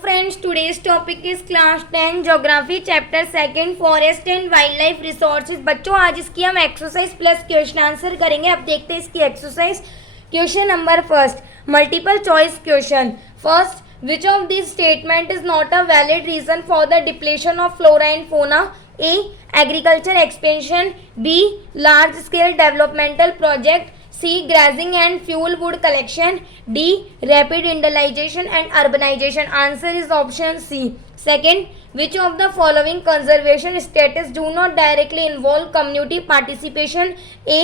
Friends, today's topic is class 10 geography chapter 2 forest and wildlife resources। बच्चों आज इसकी हम एक्सरसाइज प्लस क्वेश्चन आंसर करेंगे। अब देखते हैं इसकी exercise. Question number first, multiple choice question. First, which of these statement is not a valid reason for the depletion of flora and fauna? A, agriculture expansion. B, large scale developmental project. C, grazing and fuel wood collection. D, rapid industrialization and urbanization. Answer is option C. Second, which of the following conservation status do not directly involve community participation? A,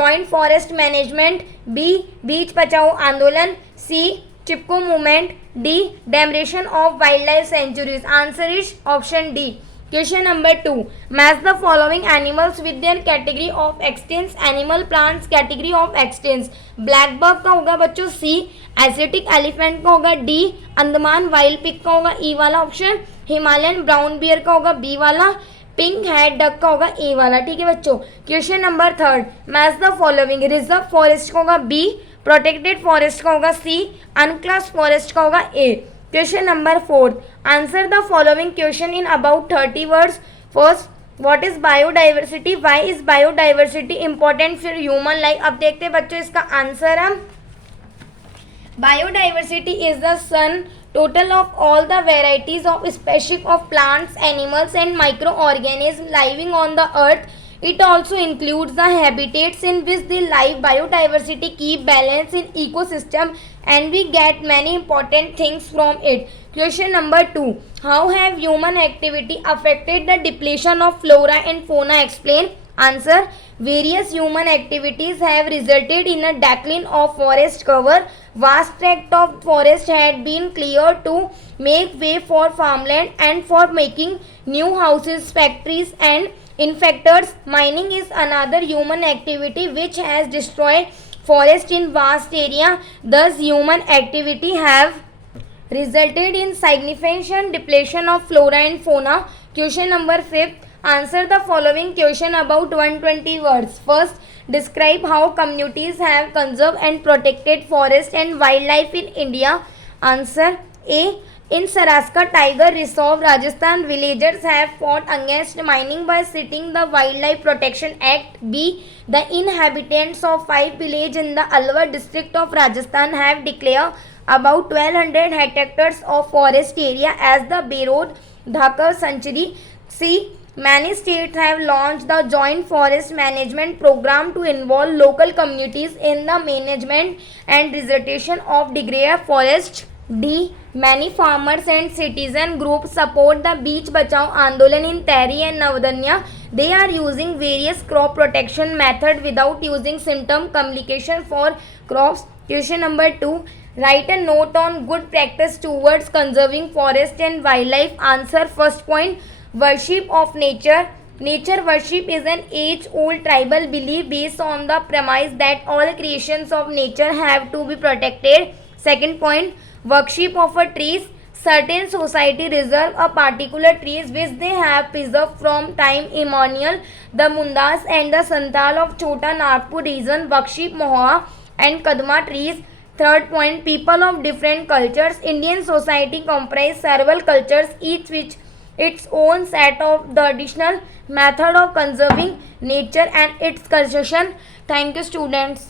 joint forest management. B, beach bachao andolan. C, chipko movement. D, demolition of wildlife sanctuaries. Answer is option D. Question number 2, match the following animals with their category of extincts. Animal, plants category of extincts. Black bug का होगा बच्चों C, acetic elephant का होगा D, Andaman wild pig का होगा E वाला option, Himalayan brown bear का होगा B वाला, पिंक हेड डक का होगा ए वाला। ठीक है बच्चों। Question number third, match the following. Reserve forest का होगा बी, प्रोटेक्टेड फॉरेस्ट का होगा सी, अनक्लास फॉरेस्ट का होगा ए। Question number fourth, answer the following question in about 30 words. First, what is biodiversity? Why is biodiversity important for human life? अब देखते हैं बच्चों इसका आंसर है। Biodiversity is the sum total of all the varieties of species of plants, animals and microorganisms living on the earth. It also includes the habitats in which they live. Biodiversity keep balance in ecosystem and we get many important things from it. Question number 2. How have human activity affected the depletion of flora and fauna? Explain. Answer. Various human activities have resulted in a decline of forest cover. Vast tract of forest had been cleared to make way for farmland and for making new houses, factories and infrastructures. Mining is another human activity which has destroyed forest in vast area. Thus human activity have resulted in significant depletion of flora and fauna. Question number 5. Answer the following question about 120 words. First, describe how communities have conserved and protected forest and wildlife in India. Answer. A, in Saraska Tiger Reserve, Rajasthan, villagers have fought against mining by citing the Wildlife Protection Act. B, the inhabitants of 5 villages in the Alwar district of Rajasthan have declared about 1200 hectares of forest area as the Berod Dhaka Sanctuary. C, many states have launched the Joint Forest Management Program to involve local communities in the management and restoration of degraded forests. D, many farmers and citizen groups support the Beach Bachao Andolan in Tehri and Navdanya. They are using various crop protection methods without using symptom complication for crops. Question number 2, write a note on good practice towards conserving forest and wildlife. Answer. First point, worship of nature. Nature worship is an age-old tribal belief based on the premise that all creations of nature have to be protected. Second point, worship of a trees. Certain society reserve a particular trees which they have preserved from time immemorial. The Mundas and the Santal of Chota Nagpur region worship Mohua and Kadma trees. Third point, people of different cultures. Indian society comprise several cultures, each which its own set of the traditional method of conserving nature and its conservation. Thank you students.